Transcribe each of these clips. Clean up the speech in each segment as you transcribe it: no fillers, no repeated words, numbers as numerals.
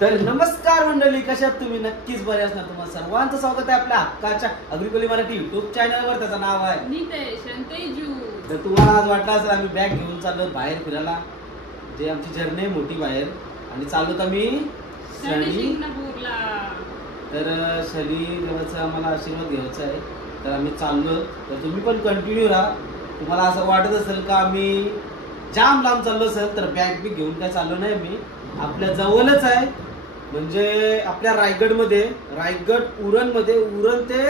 तर नमस्कार मंडळी, कशात तुम्ही? नक्कीच बरे असणार. तुम्हाला सर्वांचं स्वागत आहे आपल्या हक्काच्या अग्रिकोली मराठी युट्यूब चॅनलवर. त्याचं नाव आहे नितेश आणि तेजू. तर तुम्हाला आज वाटलं असेल आम्ही बॅग घेऊन चाललो बाहेर फिरायला, जे आमची जर्नी आहे मोठी बाहेर, आणि चाललोत आम्ही शिंगणापूरला. तर शनी देवाचा आम्हाला आशीर्वाद घ्यायचा आहे, तर आम्ही चाललो. तर तुम्ही पण कंटिन्यू राहा. तुम्हाला असं वाटत असेल का आम्ही जाम लांब चाललो असेल, तर बॅग बी घेऊन काय चाललो नाही. मी आपल्या जवळच आहे, म्हणजे आपल्या रायगडमध्ये, रायगड उरणमध्ये, उरण ते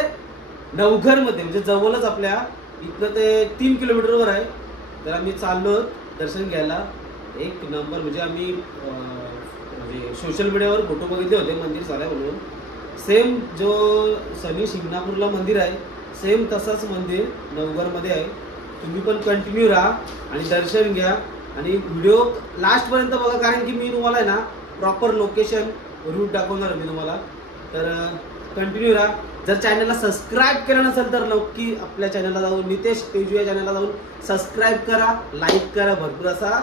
नवघरमध्ये, म्हणजे जवळच आपल्या इथलं ते 3 किलोमीटरवर आहे. तर आम्ही चाललो दर्शन घ्यायला. एक नंबर, म्हणजे आम्ही म्हणजे सोशल मीडियावर फोटो बघितले होते मंदिर झाल्या म्हणून. सेम जो शनी शिंगणापूरला मंदिर आहे, सेम तसाच मंदिर नवघरमध्ये आहे. तुम्ही पण कंटिन्यू राहा आणि दर्शन घ्या आणि व्हिडिओ लास्टपर्यंत बघा, कारण की मी तुम्हाला आहे ना प्रॉपर लोकेशन रूट दाखवणार मी तुम्हाला. तर कंटिन्यू राहा. जर चॅनलला सबस्क्राईब केलं नसेल तर नक्की आपल्या चॅनलला जाऊन, नितेश तेजू या चॅनलला जाऊन सबस्क्राईब करा, लाईक करा, भरपूर असा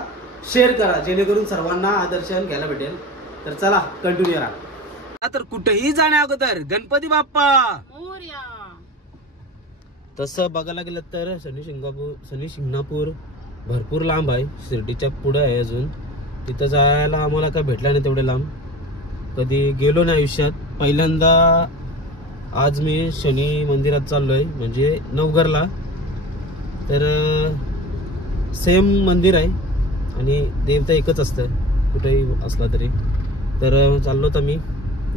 शेअर करा, जेणेकरून सर्वांना हा दर्शन घ्यायला भेटेल. तर चला कंटिन्यू राहा. तर कुठेही जाण्या अगोदर गणपती बाप्पा मोरया. तसं बघायला गेलं तर शनी शिंगणापूर भरपूर लांब आहे, शिर्डीच्या पुढे आहे अजून. तिथं जायला आम्हाला काय भेटलं नाही तेवढे लांब, कधी गेलो नाही आयुष्यात. पहिल्यांदा आज मी शनी मंदिरात चाललोय, म्हणजे नवघरला. तर सेम मंदिर आहे आणि देव तर एकच असतं कुठेही असला तरी. तर चाललो तर मी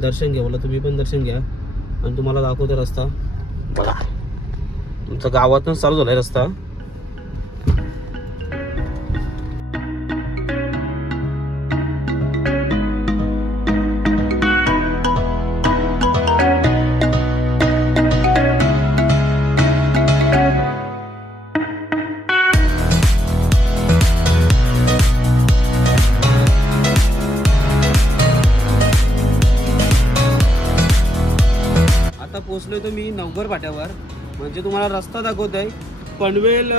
दर्शन घ्या, मला तुम्ही पण दर्शन घ्या आणि तुम्हाला दाखवतो रस्ता. बघा, तुमच्या गावातून चालू झालाय रस्ता. पोहोचलोय तो मी नवघर फाट्यावर, म्हणजे तुम्हाला रस्ता दाखवतोय. पनवेल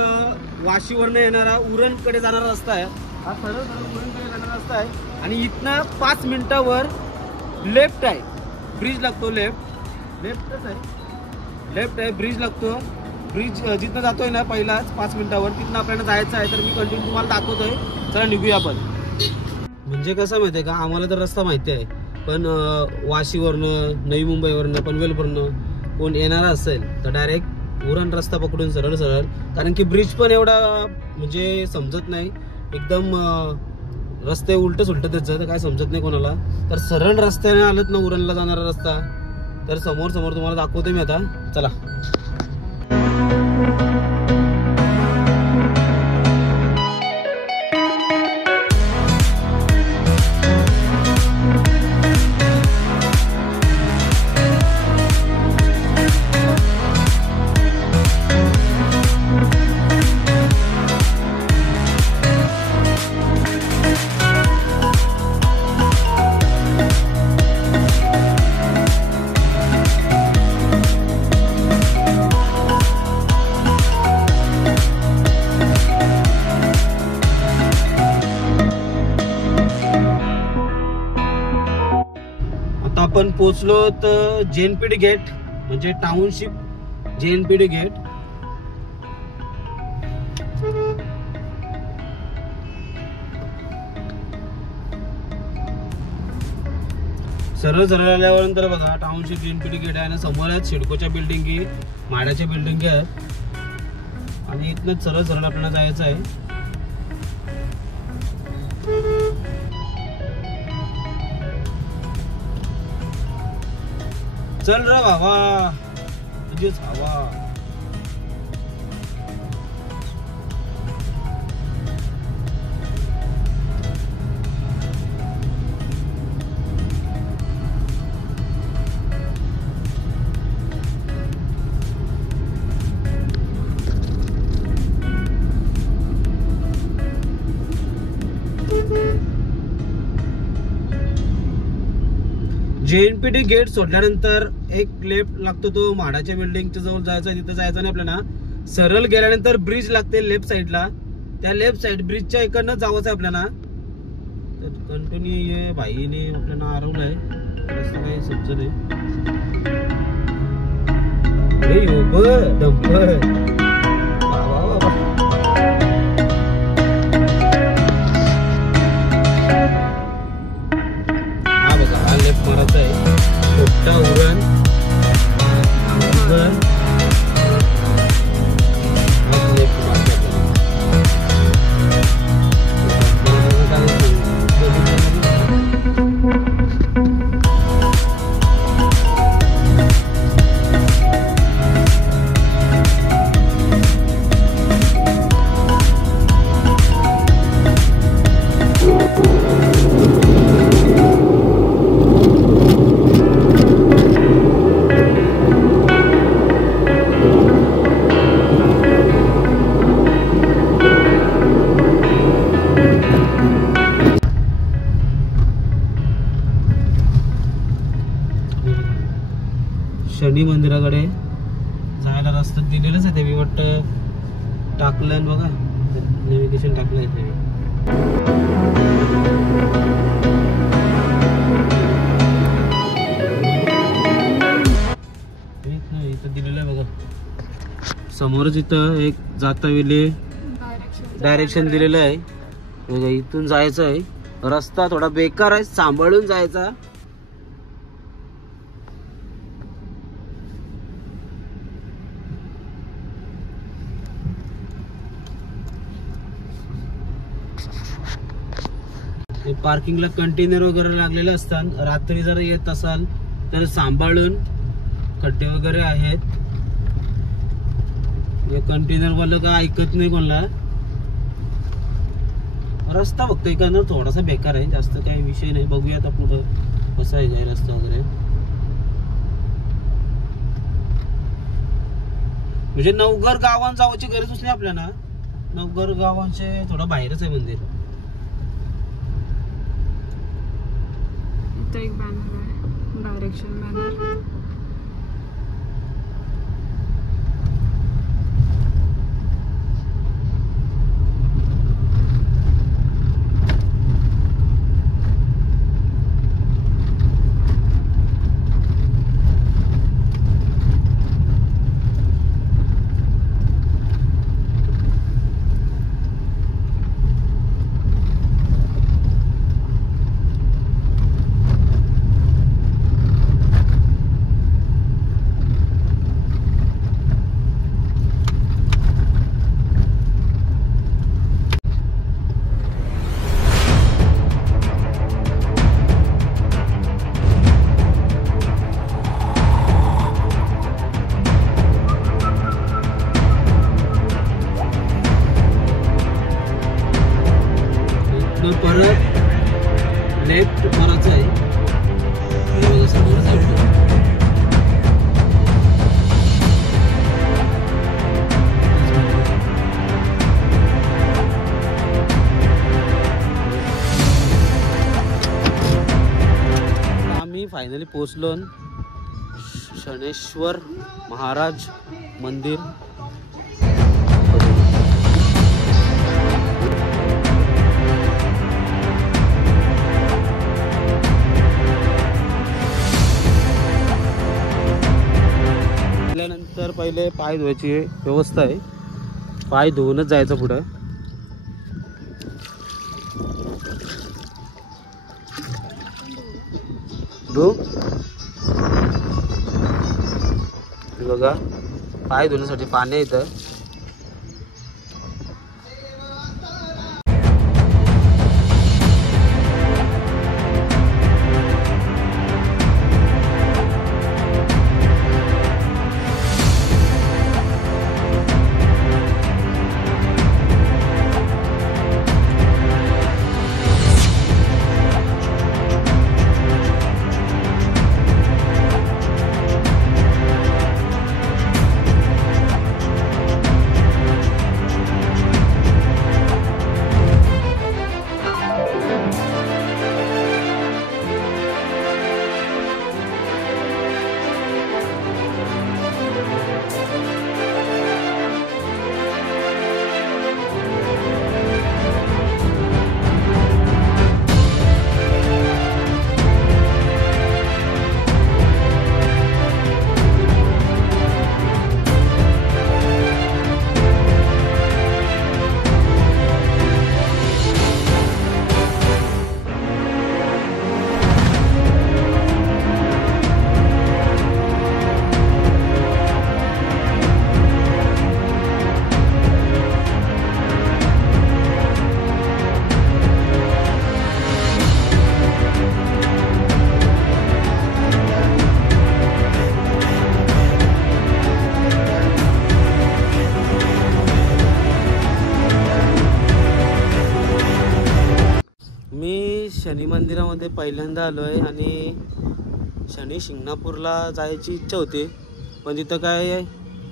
वाशीवरनं येणारा उरणकडे जाणारा रस्ता आहे हा. सरळ उरणकडे जाणारा रस्ता आहे आणि इथनं 5 मिनिटावर लेफ्ट आहे, ब्रिज लागतो. लेफ्टच आहे, लेफ्ट आहे, ब्रिज लागतो. ब्रिज जिथनं जातोय ना पहिलाच 5 मिनिटावर, तिथनं आपल्याला जायचं आहे. तर मी कंटिन्यू तुम्हाला दाखवतोय. चला निघूया आपण. म्हणजे कसं माहिती आहे का, आम्हाला तर रस्ता माहिती आहे, पण वाशीवरनं, नवी मुंबईवरनं, पनवेलवरनं कोण येणारा असेल तर डायरेक्ट उरण रस्ता पकडून सरळ, कारण की ब्रिज पण एवढा म्हणजे समजत नाही, एकदम रस्ते उलट त्याचं, तर काय समजत नाही कोणाला. तर सरळ रस्त्याने आलत ना उरणला जाणारा रस्ता, तर समोर तुम्हाला दाखवतो मी आता. चला. आपण पोचलो तर JNPT गेट, म्हणजे टाउनशिप JNPT गेट. सरळ आल्यानंतर बघा टाउनशिप JNPT गेट आहे आणि समोरच सिडकोच्या बिल्डिंगी, माड्याच्या बिल्डिंगी आहेत आणि इथनच सरळ आपल्याला जायचं आहे. चल रे बाबा, तुझीच हवा. JNPT गेट सोडल्यानंतर एक लेफ्ट लागतो, तो म्हाडाच्या बिल्डिंगच्या जवळ जायचं. तिथं जायचं नाही आपल्याला. सरळ गेल्यानंतर ब्रिज लागते लेफ्ट साईडला, त्या लेफ्ट साईड ब्रिजच्या इकडनं जावंच आहे आपल्याला. तर कंटिन्यू ये भाईने आपल्याला हरवलंय, रस्ता काही समजत नाही. अरे यो ब डंपर वा वा वा. हा बघा, हा लेफ्ट मारायचा आहे. मोठा उरण लेफ्ट मारायचा. शनी मंदिराकडे जायला रस्ता दिलेलाच आहे ते, मी वाटतं टाकलं बघा, नेव्हिगेशन टाकलं आहे इथं दिलेलं आहे बघा. समोरच इथं एक जाता वेळी डायरेक्शन दिलेलं आहे बघा. इथून जायचं आहे, रस्ता थोडा बेकार आहे, सांभाळून जायचा. पार्किंगला कंटेनर वगैरे लागलेले असतात. रात्री जर येत असाल तर सांभाळून, खड्डे वगैरे आहेत. हे कंटेनर वाला का ऐकत नाही कोणाला. रस्ता फक्त एखादा थोडासा बेकार आहे, जास्त काही विषय नाही. बघूया आता पुढं कसा आहे काय रस्ता वगैरे. म्हणजे नवघर गावात जावायची गरजच नाही आपल्याला. नवघर गावांचे थोडं बाहेरच आहे मंदिर. एक बॅनर आहे, डायरेक्शन बॅनर. परत लेफ्ट मारायचं आहे. समोर जायचं. आम्ही फायनली पोहोचलो शनेश्वर महाराज मंदिर. नंतर पहिले पाय धुवायची व्यवस्था आहे, पाय धुवूनच जायचं पुढं. बघा, पाय धुण्यासाठी पाणी येतं. मंदिरामध्ये पहिल्यांदा आलो आहे आणि शनी शिंगणापूरला जायची इच्छा होती, पण तिथं काय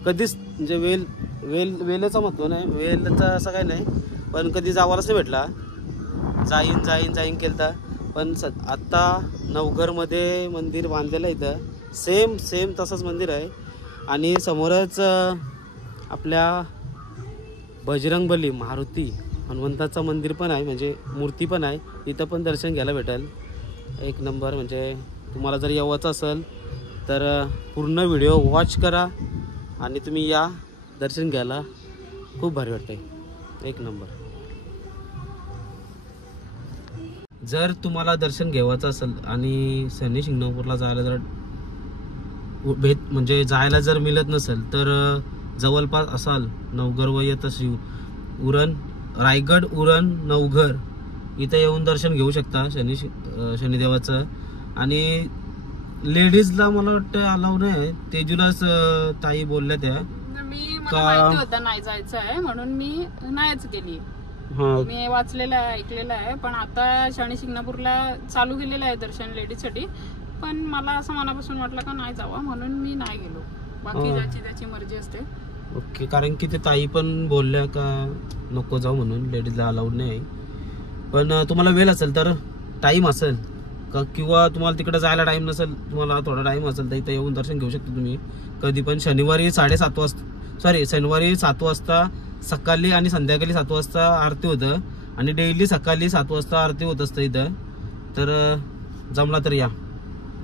कधीच म्हणजे वेलेचं महत्त्व नाही, वेलचं असं काही नाही, पण कधी जावालाच नाही भेटला. जाईन केलं पण आत्ता नवघरमध्ये मंदिर बांधलेलं आहे इथं, सेम तसंच मंदिर आहे. आणि समोरच आपल्या बजरंगबली मारुती हनुमंताचं मंदिर पण आहे, म्हणजे मूर्ती पण आहे, तिथं पण दर्शन घ्यायला भेटेल. एक नंबर. म्हणजे तुम्हाला जर यावंचं असेल तर पूर्ण व्हिडिओ वॉच करा आणि तुम्ही या दर्शन घ्यायला, खूप भारी वाटतंय. एक नंबर. जर तुम्हाला दर्शन घ्यायचं असेल आणि शनी शिंगणापूरला जायला जर म्हणजे जायला जर मिळत नसेल तर जवळपास असाल नवघर व येत अशी रायगड उरण नवघर इथं येऊन दर्शन घेऊ शकता शनिदेवाचं. आणि लेडीजला मला वाटतं अलाव नाही, तेजूलाच ताई बोलल्या त्या मला माहिती होतं नाही जायचं आहे म्हणून मी नाहीच गेली. मी वाचलेलं आहे, ऐकलेलं आहे, पण आता शनी शिंगणापूरला चालू केलेलं आहे दर्शन लेडीजसाठी, पण मला असं मनापासून वाटलं का नाही जावं म्हणून मी नाही गेलो. बाकी ज्याची त्याची मर्जी असते. ओके. कारण की ते ताई पण बोलल्या का नको जाऊ म्हणून, लेडीजला अलाउड नाही. पण तुम्हाला वेळ असेल तर टाईम असेल का, किंवा तुम्हाला तिकडे जायला टाईम नसेल, तुम्हाला थोडा टाईम असेल तर इथं येऊन दर्शन घेऊ शकता तुम्ही कधी पण. शनिवारी 7:30 वाजता, शनिवारी 7 वाजता सकाळी आणि संध्याकाळी 7 वाजता आरती होतं, आणि डेली सकाळी 7 वाजता आरती होत असतं इथं. तर जमला तर या,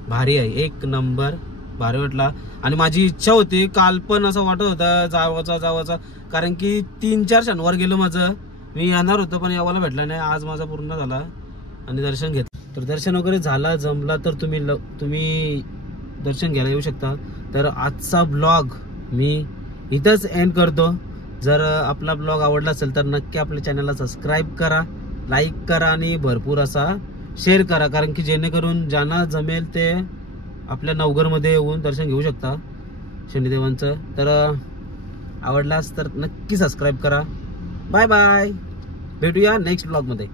भारी आहे, एक नंबर, भारी वाटला. आणि माझी इच्छा होती, काल पण असं वाटत होतं जावाचा, कारण की 3-4 शनिवार गेलं माझं, मी येणार होतो पण यावाला भेटला नाही. आज माझा पूर्ण झाला आणि दर्शन घेतलं. तर दर्शन वगैरे झाला, जमला तर तुम्ही दर्शन घ्यायला येऊ शकता. तर आजचा ब्लॉग मी इथंच एंड करतो. जर आपला ब्लॉग आवडला असेल तर नक्की आपल्या चॅनलला सबस्क्राईब करा, लाईक करा आणि भरपूर असा शेअर करा, कारण की जेणेकरून ज्यांना जमेल ते आपल्या नवघरमध्ये येऊन दर्शन घेऊ शकता शनिदेवांचं. तर आवडलास तर नक्की सबस्क्राईब करा. बाय बाय, भेटूया नेक्स्ट ब्लॉगमध्ये.